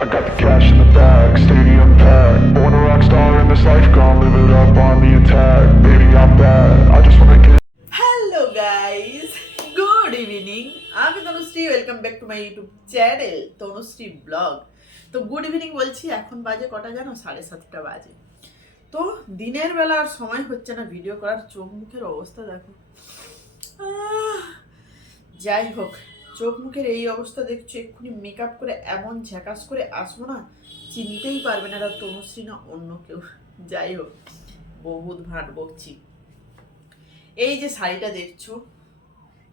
I got the cash in the bag, stadium packed. Born a rock star in this life, gonna live it up on the attack. Baby, I'm bad. I just wanna get. Hello guys good evening আমি Tanushree welcome back to my YouTube channel Tanushree vlog তো good evening বলছি এখন বাজে কটা জানো সাড়ে সাতটা বাজে তো দিনের বেলা আর সময় হচ্ছে না ভিডিও করার চোখ মুখের অবস্থা দেখো যাই হোক চোখ মুখের এই অবস্থা দেখছ, এক্ষুনি মেকআপ করে এমন ঝ্যাকাস করে আসব না, চিনতেই পারবে না এটা তনুশ্রী না অন্য কেউ। যাই হোক, বহুত ভাট বকছি। এই যে শাড়িটা দেখছ,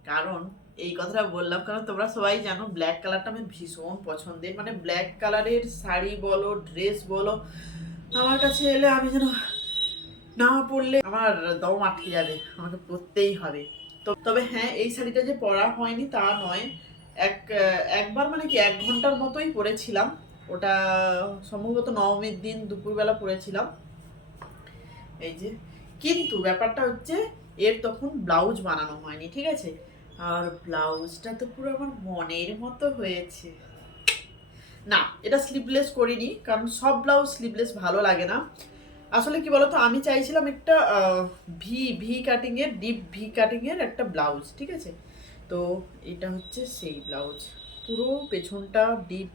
কারণ এই কথাটা বললাম, কারণ তোমরা সবাই জানো ব্ল্যাক কালারটা আমার ভীষণ পছন্দের। মানে ব্ল্যাক কালারের শাড়ি বলো ড্রেস বলো, আমার কাছে এলে আমি যেন না পরলে আমার দম আটকে যাবে, আমাকে পরতেই হবে। তবে হ্যাঁ এই শাড়িটা যে পরা হয়নি তা নয়। এক, একবার মানে কি এক ঘণ্টার মতোই পরেছিলাম। ওটা সম্ভবত নবমীর দিন দুপুরবেলা পরেছিলাম। এই যে, কিন্তু ব্যাপারটা হচ্ছে এর তখন ব্লাউজ বানানো হয়নি, ঠিক আছে? আর ব্লাউজটা তো পুরো আমার মনের মতো হয়েছে। না, এটা স্লিভলেস করিনি, কারণ সব ব্লাউজ স্লিভলেস ভালো লাগে না। আসলে কি বলতো, আমি চাইছিলাম একটা ভি ভি কাটিংয়ের ডিপ ভি কাটিংয়ের একটা ব্লাউজ ঠিক আছে? তো এটা হচ্ছে সেই ব্লাউজ পুরো পেছনটা ডিপ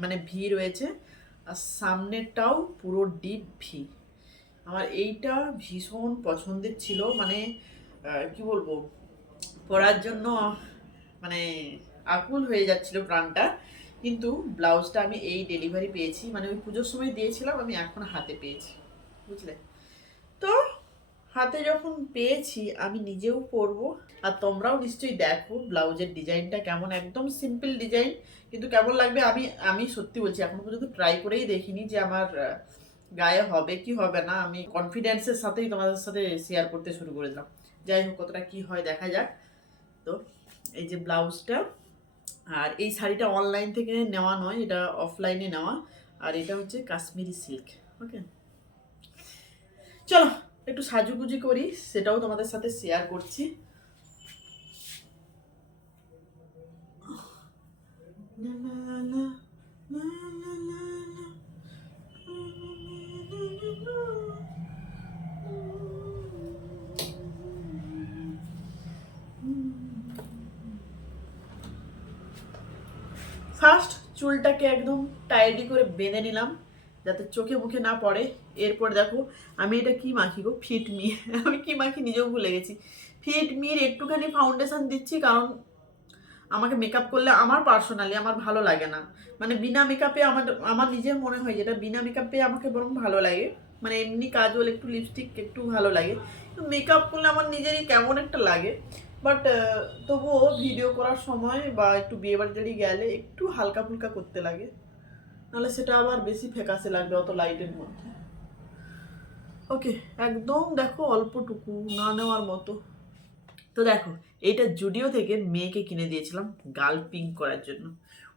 মানে ভি রয়েছে, আর সামনেরটাও পুরো ডিপ ভি আমার এইটা ভীষণ পছন্দের ছিল মানে কি বলব, পরার জন্য মানে আকুল হয়ে যাচ্ছিল প্রাণটা। কিন্তু ব্লাউজটা আমি এই ডেলিভারি পেয়েছি মানে ওই পুজোর সময় দিয়েছিলাম, আমি এখন হাতে পেয়েছি। বুঝলে? তো হাতে যখন পেয়েছি, আমি নিজেও পরবো। আর তোমরাও নিশ্চয়ই দেখো ব্লাউজের ডিজাইনটা কেমন, একদম সিম্পল ডিজাইন কিন্তু কেমন লাগবে আমি আমি সত্যি বলছি, এখনও পর্যন্ত ট্রাই করেই দেখিনি যে আমার গায়ে হবে কি হবে না। আমি কনফিডেন্সের সাথেই তোমাদের সাথে শেয়ার করতে শুরু করে দিলাম যাই হোক, কতটা কি হয় দেখা যাক। তো এই যে ব্লাউজটা, আর এই শাড়িটা অনলাইন থেকে নেওয়া নয়, এটা অফলাইনে নেওয়া। আর এটা হচ্ছে কাশ্মীরি সিল্ক ওকে চলো, একটু সাজুগুজি করি, সেটাও তোমাদের সাথে শেয়ার করছি। ফার্স্ট চুলটাকে একদম টাইডি করে বেঁধে নিলাম যাতে চোখে মুখে না পড়ে। এরপর দেখো, আমি এটা কি মাখি গো? Fit me. আমি কি মাখি নিজেও ভুলে গেছি। ফিট মির একটুখানি ফাউন্ডেশন দিচ্ছি কারণ আমাকে মেকআপ করলে আমার পার্সোনালি আমার ভালো লাগে না। মানে বিনা মেকআপে আমার আমার নিজের মনে হয় যেটা বিনা মেকআপে আমাকে বরং ভালো লাগে। মানে এমনি কাজল একটু লিপস্টিক একটু ভালো লাগে। মেকআপ করলে আমার নিজেরই কেমন একটা লাগে। বাট তবুও ভিডিও করার সময় বা একটু বিয়ে বাড়ি গেলে একটু হালকা ফুলকা করতে লাগে। নাহলে সেটা আবার বেশি ফেকাসে লাগবে অত লাইটের মধ্যে। ওকে একদম দেখো অল্পটুকু না নেওয়ার মতো। তো দেখো, এইটা জুডিও থেকে মেয়েকে কিনে দিয়েছিলাম, গাল পিঙ্ক করার জন্য।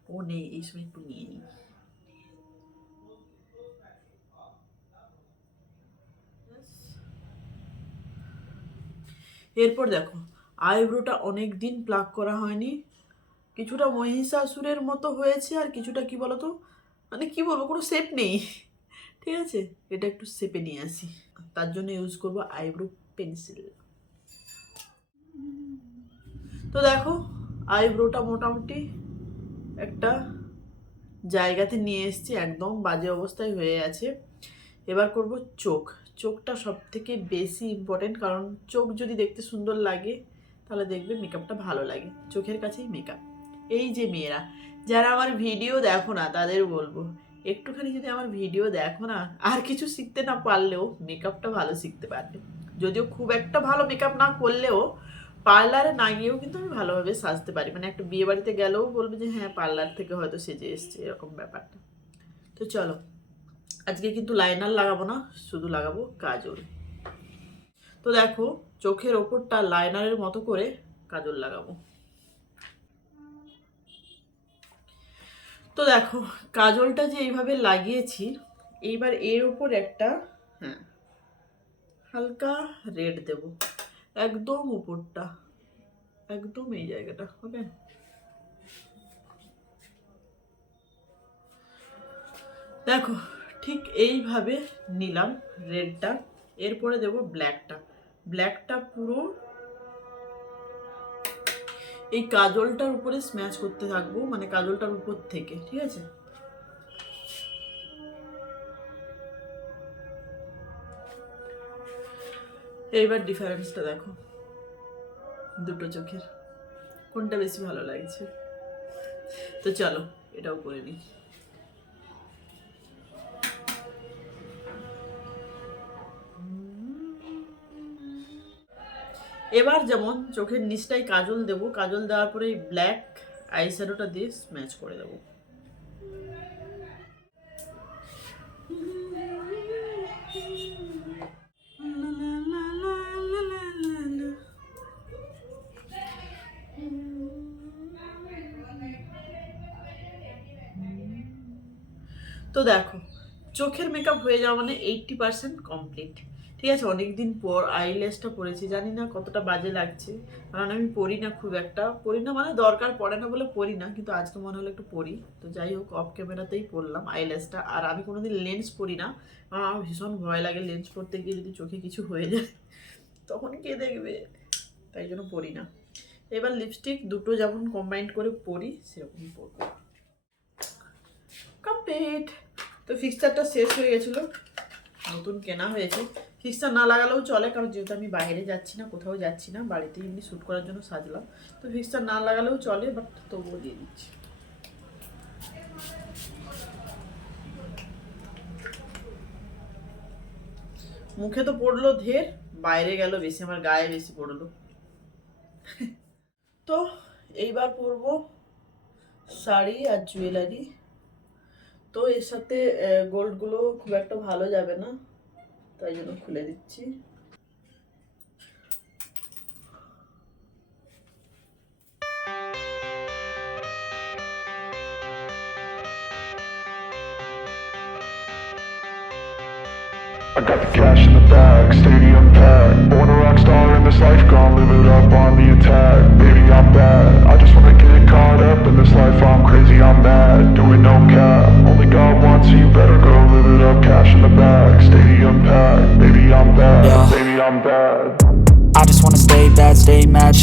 ও নেই, এই সময় একটু নিয়ে নিই। এরপর দেখো, আইব্রোটা অনেক দিন প্লাক করা হয়নি। কিছুটা মহিষাসুরের মতো হয়েছে আর কিছুটা কি বলতো? মানে কি বলব, কোনো শেপ নেই। ঠিক আছে? এটা একটু শেপে নিয়ে আসি। তার জন্য ইউজ করব আইব্রো পেন্সিল তো দেখো আইব্রোটা মোটামুটি একটা জায়গাতে নিয়ে এসেছি, একদম বাজে অবস্থায় হয়ে আছে এবার করব চোখ। চোখটা সব থেকে বেশি ইম্পর্টেন্ট কারণ চোখ যদি দেখতে সুন্দর লাগে, তাহলে দেখবে মেকআপটা ভালো লাগে। চোখের কাছেই মেকআপ এই যে মেয়েরা, যারা আমার ভিডিও দেখো না, তাদের বলব, একটুখানি যদি আমার ভিডিও দেখো না, আর কিছু শিখতে না পারলেও মেকআপটা ভালো শিখতে পারবে। যদিও খুব একটা ভালো মেকআপ না করলেও পার্লারে না গিয়েও কিন্তু আমি ভালোভাবে সাজতে পারি। মানে একটা বিয়ে বাড়িতে গেলেও বলবে যে হ্যাঁ পার্লার থেকে হয়তো সেজে এসছে, এরকম ব্যাপারটা। তো চলো, আজকে কিন্তু লাইনার লাগাবো না, শুধু লাগাবো কাজল। তো দেখো, চোখের ওপরটা লাইনারের মতো করে কাজল লাগাবো। তো দেখো কাজলটা যে এইভাবে লাগিয়েছি এইবার এর ওপর একটা হ্যাঁ হালকা রেড দেব। একদম উপরটা। একদম এই জায়গাটা ওকে? দেখো ঠিক এইভাবে নিলাম রেডটা। এরপরে দেব ব্ল্যাকটা। ব্ল্যাকটা পুরো এই কাজলটার উপরে স্ম্যাচ করতে থাকব মানে কাজলটার উপর থেকে, ঠিক আছে? এইবার ডিফারেন্সটা দেখো, দুটো চোখের। কোনটা বেশি ভালো লাগছে? তো চলো, এটাও করে নিই। এবার যেমন চোখের নিচটাই কাজল দেবো, কাজল দেওয়ার পরে এই ব্ল্যাক আইশ্যাডোটা দিয়ে ম্যাচ করে দেবো। তো দেখো, চোখের মেকআপ হয়ে যাওয়া মানে এইটটি পার্সেন্ট কমপ্লিট ঠিক আছে, অনেকদিন পর আইল্যাশটা পরেছি জানি না কতটা বাজে লাগছে, কারণ আমি পরি না খুব একটা। পরি না মানে দরকার পড়ে না বলে পরি না, কিন্তু আজকে মনে হলো একটু পরি তো যাই হোক অফ ক্যামেরাতেই পরলাম আইল্যাশটা আর আমি কোনোদিন লেন্স পরি না। কারণ আমার ভীষণ ভয় লাগে লেন্স পরতে গিয়ে যদি চোখে কিছু হয়ে যায়, তখন কে দেখবে? তাই জন্য পরি না। এবার লিপস্টিক দুটো যেমন কম্বাইন্ড করে পরি সেরকম পরবো কমপ্লিট তো ফিক্সচারটা শেষ হয়ে গেছিল। নতুন কেনা হয়েছে। ফিক্সচার না লাগালেও চলে, কারণ যেহেতু আমি বাইরে যাচ্ছি না, কোথাও যাচ্ছি না, বাড়িতে এমনি শ্যুট করার জন্য সাজলাম। তো ফিক্সচার না লাগালেও চলে বাট তবুও দিয়ে দিচ্ছি। মুখে তো পড়ল ধের বাইরে গেল বেশি, আমার গায়ে বেশি পড়ল। তো এইবার পরবো শাড়ি আর জুয়েলারি তো এর সাথে গোল্ডগুলো খুব একটা ভালো যাবে না তাই জন্য খুলে দিচ্ছি I got the cash in the bag, stadium packed. Born a rock star in this life, gonna live it up on the attack. Baby, I'm bad.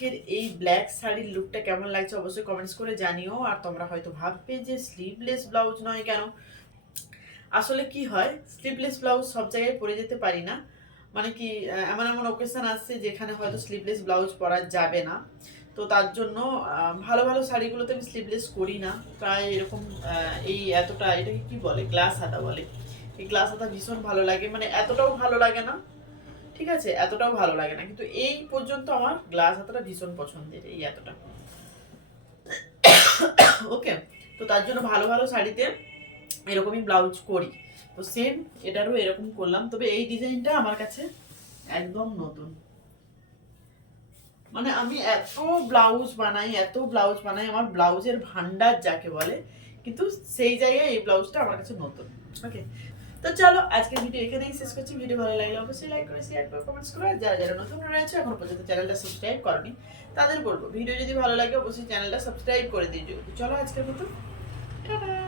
আজকের এই ব্ল্যাক শাড়ির লুকটা কেমন লাগছে অবশ্যই কমেন্টস করে জানিও, আর তোমরা হয়তো ভাববে যে স্লিভলেস ব্লাউজ নয় কেন? আসলে কি হয় স্লিভলেস ব্লাউজ সব জায়গায় পরে যেতে পারি না। মানে কি এমন এমন ওকেশন আসছে যেখানে হয়তো স্লিভলেস ব্লাউজ পরা যাবে না। তো তার জন্য ভালো ভালো শাড়িগুলোতে আমি স্লিভলেস করি না। প্রায় এরকম এই এতটা, এটাকে কি বলে? গ্লাস হাতা বলে। এই গ্লাস হাতা ভীষণ ভালো লাগে। মানে এতটাও ভালো লাগে না ঠিক আছে? এতটাও ভালো লাগে না। কিন্তু এই পর্যন্ত আমার গ্লাস হাতাটা ভীষণ পছন্দের, এই এতটা। ওকে তো তার জন্য ভালো ভালো শাড়িতে এরকমই ব্লাউজ করি। তো সেম এটারও এরকম করলাম। তবে এই ডিজাইনটা আমার কাছে একদম নতুন। মানে আমি এত ব্লাউজ বানাই, এত ব্লাউজ বানাই, আমার ব্লাউজের ভান্ডার যাকে বলে, কিন্তু সেই জায়গায় এই ব্লাউজটা আমার কাছে নতুন। ওকে তো চলো, আজকের ভিডিও এখানেই শেষ করছি। ভিডিও ভালো লাগলে অবশ্যই লাইক করে শেয়ার করে কমেন্টস করে। যারা যারা নতুন রয়েছে, এখন পর্যন্ত চ্যানেলটা সাবস্ক্রাইব করনি, তাদের বলব ভিডিও যদি ভালো লাগে, অবশ্যই চ্যানেলটা সাবস্ক্রাইব করে দিও। চলো, আজকের মতো, টাটা।